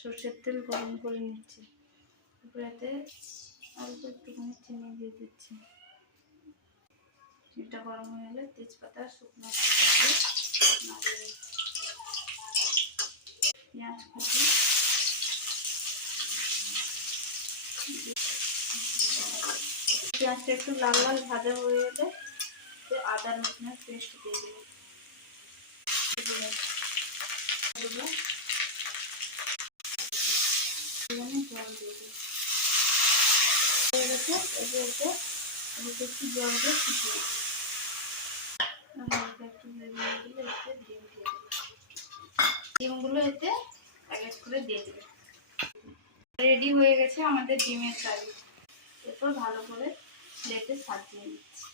সরষের তেল গরম করে নিচ্ছি। তারপরে এতে অল্প একটুখানি চিনি দিয়ে দিচ্ছি। চিনিটা গরম হয়ে গেলে তেজপাতা শুকনো লঙ্কা দিয়ে নাড়িয়ে দিচ্ছি। পেঁয়াজ কুচি, পেঁয়াজটা একটু লাল লাল ভাজা হয়ে গেলে আদা রসুনের পেস্ট দিয়ে দেবো। জল দিয়ে দেবো। হয়ে গেছে, একটু জল দিয়ে ফুটিয়ে একটু ভেজে দিলে এতে ডিম দিয়ে দেবো। ডিমগুলো এতে এক এক করে দিয়ে দেবে। রেডি হয়ে গেছে আমাদের ডিমের কারি। এরপর ভালো করে প্লেটে সাজিয়ে নিচ্ছি।